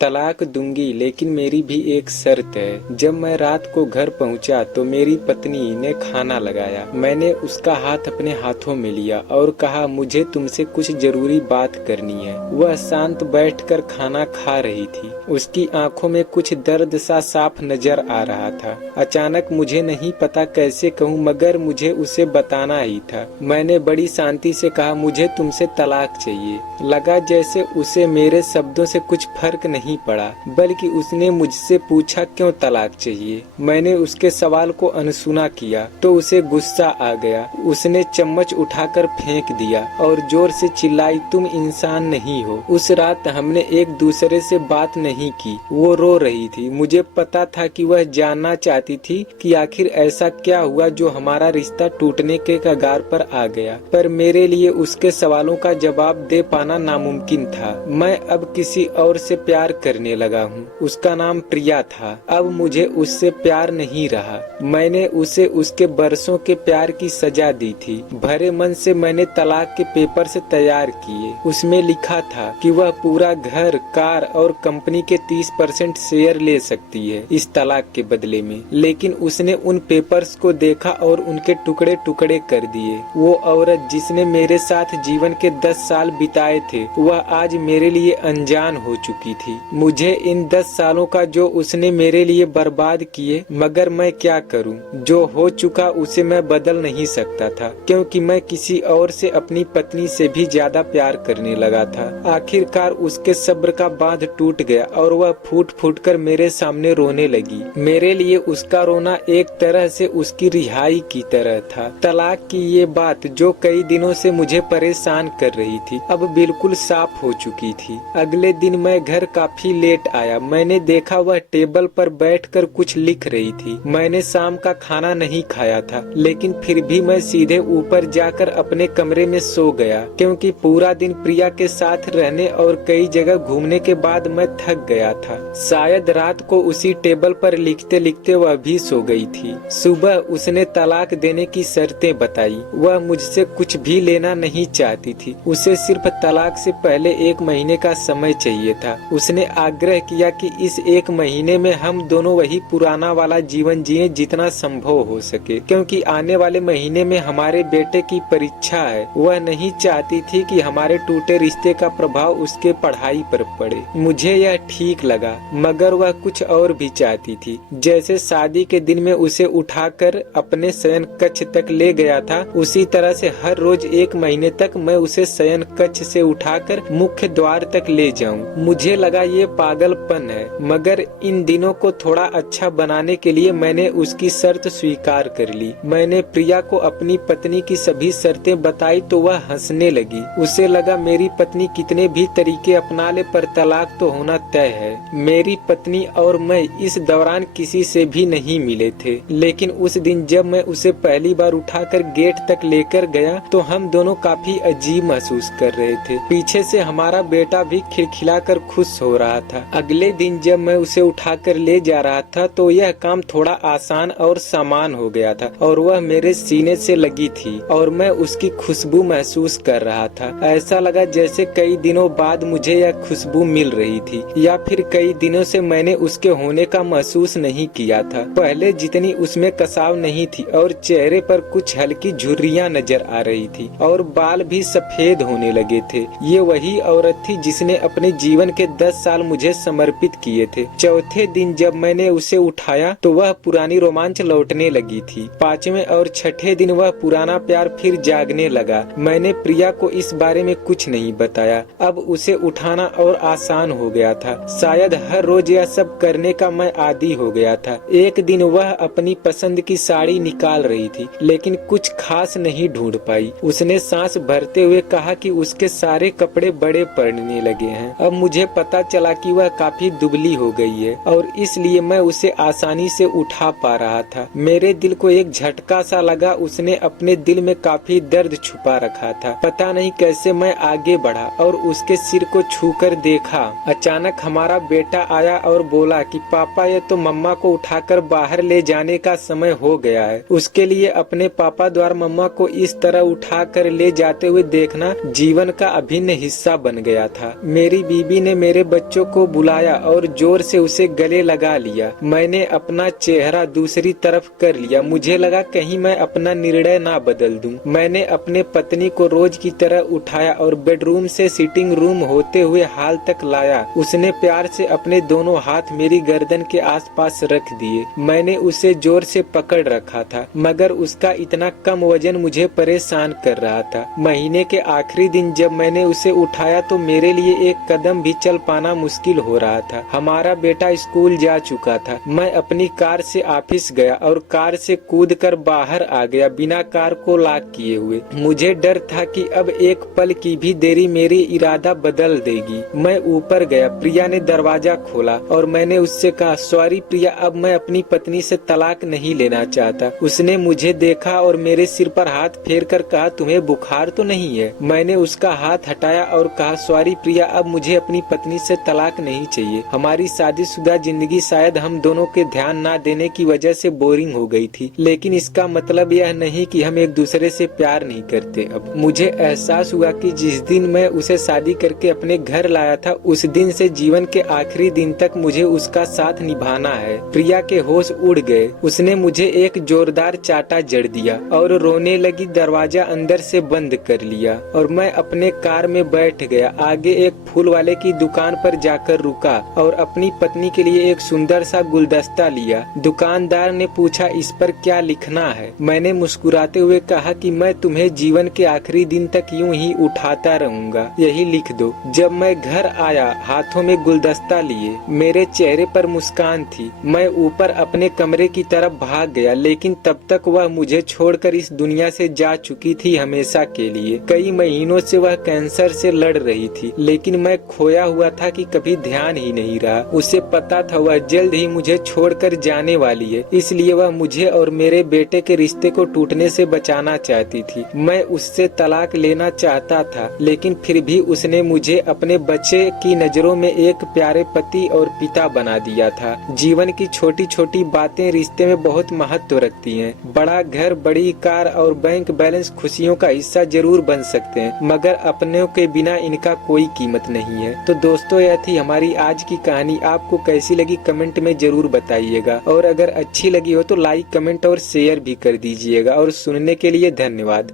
तलाक दूंगी, लेकिन मेरी भी एक शर्त है। जब मैं रात को घर पहुंचा तो मेरी पत्नी ने खाना लगाया। मैंने उसका हाथ अपने हाथों में लिया और कहा, मुझे तुमसे कुछ जरूरी बात करनी है। वह शांत बैठकर खाना खा रही थी। उसकी आंखों में कुछ दर्द सा साफ नजर आ रहा था। अचानक मुझे नहीं पता कैसे कहूँ, मगर मुझे उसे बताना ही था। मैंने बड़ी शांति से कहा, मुझे तुमसे तलाक चाहिए। लगा जैसे उसे मेरे शब्दों से कुछ फर्क नहीं पड़ा, बल्कि उसने मुझसे पूछा क्यों तलाक चाहिए। मैंने उसके सवाल को अनसुना किया तो उसे गुस्सा आ गया। उसने चम्मच उठाकर फेंक दिया और जोर से चिल्लाई, तुम इंसान नहीं हो। उस रात हमने एक दूसरे से बात नहीं की। वो रो रही थी। मुझे पता था कि वह जानना चाहती थी कि आखिर ऐसा क्या हुआ जो हमारा रिश्ता टूटने के कगार पर आ गया, पर मेरे लिए उसके सवालों का जवाब दे पाना नामुमकिन था। मैं अब किसी और से प्यार करने लगा हूँ। उसका नाम प्रिया था। अब मुझे उससे प्यार नहीं रहा। मैंने उसे उसके बरसों के प्यार की सजा दी थी। भरे मन से मैंने तलाक के पेपर से तैयार किए। उसमें लिखा था कि वह पूरा घर, कार और कंपनी के 30% शेयर ले सकती है इस तलाक के बदले में। लेकिन उसने उन पेपर्स को देखा और उनके टुकड़े टुकड़े कर दिए। वो औरत जिसने मेरे साथ जीवन के 10 साल बिताए थे, वह आज मेरे लिए अनजान हो चुकी थी। मुझे इन 10 सालों का जो उसने मेरे लिए बर्बाद किए, मगर मैं क्या करूं? जो हो चुका उसे मैं बदल नहीं सकता था, क्योंकि मैं किसी और से अपनी पत्नी से भी ज्यादा प्यार करने लगा था। आखिरकार उसके सब्र का बांध टूट गया और वह फूट फूट कर मेरे सामने रोने लगी। मेरे लिए उसका रोना एक तरह से उसकी रिहाई की तरह था। तलाक की ये बात जो कई दिनों से मुझे परेशान कर रही थी, अब बिल्कुल साफ हो चुकी थी। अगले दिन मैं घर काफी लेट आया। मैंने देखा वह टेबल पर बैठकर कुछ लिख रही थी। मैंने शाम का खाना नहीं खाया था, लेकिन फिर भी मैं सीधे ऊपर जाकर अपने कमरे में सो गया, क्योंकि पूरा दिन प्रिया के साथ रहने और कई जगह घूमने के बाद मैं थक गया था। शायद रात को उसी टेबल पर लिखते लिखते वह भी सो गई थी। सुबह उसने तलाक देने की शर्तें बताई। वह मुझसे कुछ भी लेना नहीं चाहती थी। उसे सिर्फ तलाक से पहले 1 महीने का समय चाहिए था। उसने आग्रह किया कि इस 1 महीने में हम दोनों वही पुराना वाला जीवन जिए जितना संभव हो सके, क्योंकि आने वाले महीने में हमारे बेटे की परीक्षा है। वह नहीं चाहती थी कि हमारे टूटे रिश्ते का प्रभाव उसके पढ़ाई पर पड़े। मुझे यह ठीक लगा, मगर वह कुछ और भी चाहती थी। जैसे शादी के दिन में उसे उठाकर अपने शयन कक्ष तक ले गया था, उसी तरह से हर रोज 1 महीने तक मैं उसे शयन कक्ष से उठाकर मुख्य द्वार तक ले जाऊं। मुझे लगा ये पागलपन है, मगर इन दिनों को थोड़ा अच्छा बनाने के लिए मैंने उसकी शर्त स्वीकार कर ली। मैंने प्रिया को अपनी पत्नी की सभी शर्तें बताई तो वह हंसने लगी। उसे लगा मेरी पत्नी कितने भी तरीके अपना ले, पर तलाक तो होना तय है। मेरी पत्नी और मैं इस दौरान किसी से भी नहीं मिले थे, लेकिन उस दिन जब मैं उसे पहली बार उठाकर गेट तक लेकर गया तो हम दोनों काफी अजीब महसूस कर रहे थे। पीछे से हमारा बेटा भी खिलखिलाकर खुश हो रहा था। अगले दिन जब मैं उसे उठाकर ले जा रहा था तो यह काम थोड़ा आसान और सामान हो गया था और वह मेरे सीने से लगी थी और मैं उसकी खुशबू महसूस कर रहा था। ऐसा लगा जैसे कई दिनों बाद मुझे यह खुशबू मिल रही थी, या फिर कई दिनों से मैंने उसके होने का महसूस नहीं किया था। पहले जितनी उसमें कसाव नहीं थी और चेहरे पर कुछ हल्की झुर्रियां नजर आ रही थी और बाल भी सफेद होने लगे थे। ये वही औरत थी जिसने अपने जीवन के 10 साल मुझे समर्पित किए थे। चौथे दिन जब मैंने उसे उठाया तो वह पुरानी रोमांच लौटने लगी थी। 5वें और 6ठे दिन वह पुराना प्यार फिर जागने लगा। मैंने प्रिया को इस बारे में कुछ नहीं बताया। अब उसे उठाना और आसान हो गया था। शायद हर रोज यह सब करने का मैं आदी हो गया था। एक दिन वह अपनी पसंद की साड़ी निकाल रही थी, लेकिन कुछ खास नहीं ढूंढ पाई। उसने सांस भरते हुए कहा कि उसके सारे कपड़े बड़े पड़ने लगे हैं। अब मुझे पता चला कि वह काफी दुबली हो गई है और इसलिए मैं उसे आसानी से उठा पा रहा था। मेरे दिल को एक झटका सा लगा। उसने अपने दिल में काफी दर्द छुपा रखा था। पता नहीं कैसे मैं आगे बढ़ा और उसके सिर को छूकर देखा। अचानक हमारा बेटा आया और बोला कि पापा, ये तो मम्मा को उठाकर बाहर ले जाने का समय हो गया है। उसके लिए अपने पापा द्वारा मम्मा को इस तरह उठाकर ले जाते हुए देखना जीवन का अभिन्न हिस्सा बन गया था। मेरी बीबी ने मेरे बच्चों को बुलाया और जोर से उसे गले लगा लिया। मैंने अपना चेहरा दूसरी तरफ कर लिया। मुझे लगा कहीं मैं अपना निर्णय ना बदल दूं। मैंने अपने पत्नी को रोज की तरह उठाया और बेडरूम से सिटिंग रूम होते हुए हॉल तक लाया। उसने प्यार से अपने दोनों हाथ मेरी गर्दन के आसपास रख दिए। मैंने उसे जोर से पकड़ रखा था, मगर उसका इतना कम वजन मुझे परेशान कर रहा था। महीने के आखिरी दिन जब मैंने उसे उठाया तो मेरे लिए एक कदम भी चल पाना मुश्किल हो रहा था। हमारा बेटा स्कूल जा चुका था। मैं अपनी कार से ऑफिस गया और कार से कूदकर बाहर आ गया, बिना कार को लॉक किए हुए। मुझे डर था कि अब एक पल की भी देरी मेरी इरादा बदल देगी। मैं ऊपर गया। प्रिया ने दरवाजा खोला और मैंने उससे कहा, सॉरी प्रिया, अब मैं अपनी पत्नी से तलाक नहीं लेना चाहता। उसने मुझे देखा और मेरे सिर पर हाथ फेर कर कहा, तुम्हें बुखार तो नहीं है? मैंने उसका हाथ हटाया और कहा, सॉरी प्रिया, अब मुझे अपनी पत्नी से तलाक नहीं चाहिए। हमारी शादीशुदा जिंदगी शायद हम दोनों के ध्यान ना देने की वजह से बोरिंग हो गई थी, लेकिन इसका मतलब यह नहीं कि हम एक दूसरे से प्यार नहीं करते। अब मुझे एहसास हुआ कि जिस दिन मैं उसे शादी करके अपने घर लाया था, उस दिन से जीवन के आखिरी दिन तक मुझे उसका साथ निभाना है। प्रिया के होश उड़ गए। उसने मुझे एक जोरदार चाटा जड़ दिया और रोने लगी। दरवाजा अंदर से बंद कर लिया और मैं अपने कार में बैठ गया। आगे एक फूल वाले की दुकान पर जाकर रुका और अपनी पत्नी के लिए एक सुंदर सा गुलदस्ता लिया। दुकानदार ने पूछा, इस पर क्या लिखना है? मैंने मुस्कुराते हुए कहा कि मैं तुम्हें जीवन के आखिरी दिन तक यूं ही उठाता रहूंगा, यही लिख दो। जब मैं घर आया हाथों में गुलदस्ता लिए, मेरे चेहरे पर मुस्कान थी। मैं ऊपर अपने कमरे की तरफ भाग गया, लेकिन तब तक वह मुझे छोड़कर इस दुनिया से जा चुकी थी हमेशा के लिए। कई महीनों से वह कैंसर से लड़ रही थी, लेकिन मैं खोया हुआ था कि कभी ध्यान ही नहीं रहा। उसे पता था वह जल्द ही मुझे छोड़कर जाने वाली है, इसलिए वह मुझे और मेरे बेटे के रिश्ते को टूटने से बचाना चाहती थी। मैं उससे तलाक लेना चाहता था, लेकिन फिर भी उसने मुझे अपने बच्चे की नजरों में एक प्यारे पति और पिता बना दिया था। जीवन की छोटी छोटी बातें रिश्ते में बहुत महत्व रखती हैं। बड़ा घर, बड़ी कार और बैंक बैलेंस खुशियों का हिस्सा जरूर बन सकते हैं, मगर अपनों के बिना इनका कोई कीमत नहीं है। तो दोस्तों, यह थी हमारी आज की कहानी। आपको कैसी लगी कमेंट में जरूर बताइएगा, और अगर अच्छी लगी हो तो लाइक, कमेंट और शेयर भी कर दीजिएगा। और सुनने के लिए धन्यवाद।